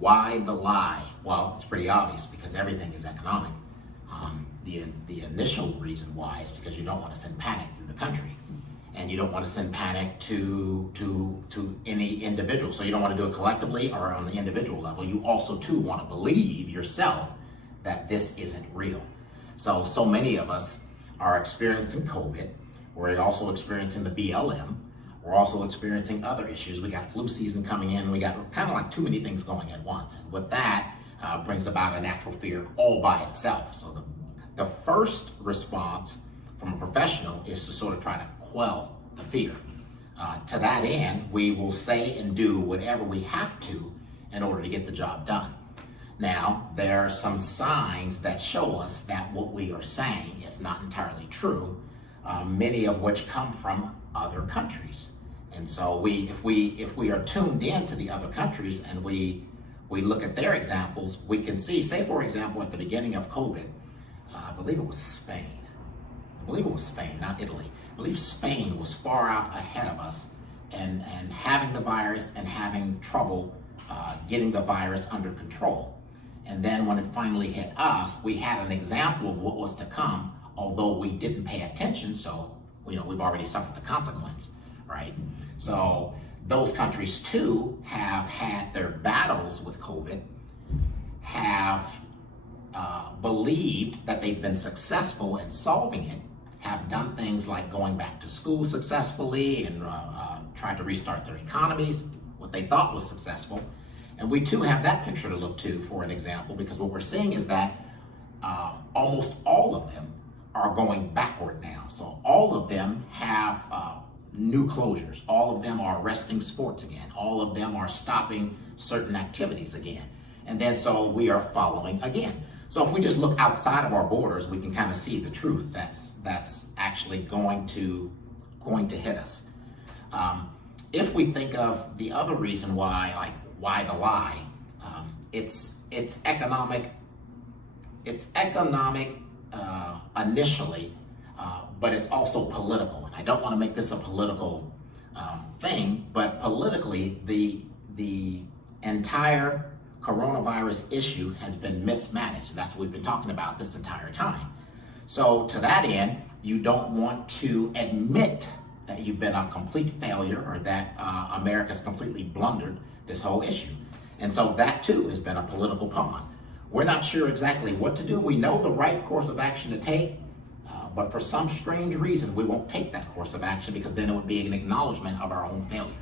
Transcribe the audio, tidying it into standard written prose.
Why the lie? Well, it's pretty obvious because everything is economic. The initial reason why is because you don't want to send panic through the country, and you don't want to send panic to any individual. So you don't want to do it collectively or on the individual level. You also too want to believe yourself that this isn't real. So many of us are experiencing COVID. We're also experiencing the BLM. We're also experiencing other issues. We got flu season coming in. We got kind of like too many things going at once. And with that brings about a natural fear all by itself. So the first response from a professional is to sort of try to quell the fear. To that end, we will say and do whatever we have to in order to get the job done. Now, there are some signs that show us that what we are saying is not entirely true, many of which come from other countries. And so if we are tuned in to the other countries and we look at their examples, we can see, say for example, at the beginning of COVID, I believe it was Spain. Not Italy. I believe Spain was far out ahead of us and having the virus and having trouble getting the virus under control. And then when it finally hit us, we had an example of what was to come, although we didn't pay attention, so we've already suffered the consequence, right? So those countries too have had their battles with COVID, have believed that they've been successful in solving it, have done things like going back to school successfully and tried to restart their economies, what they thought was successful. And we too have that picture to look to for an example, because what we're seeing is that almost all of them are going backward now. So all of them have new closures. All of them are arresting sports again. All of them are stopping certain activities again. And then so we are following again. So if we just look outside of our borders, we can kind of see the truth that's actually going to hit us. If we think of the other reason why the lie, it's economic. It's economic initially, but it's also political. And I don't want to make this a political thing, but politically, the entire coronavirus issue has been mismanaged. That's what we've been talking about this entire time. So to that end, you don't want to admit that you've been a complete failure or that America's completely blundered this whole issue. And so that too has been a political pawn. We're not sure exactly what to do. We know the right course of action to take, but for some strange reason, we won't take that course of action because then it would be an acknowledgement of our own failure.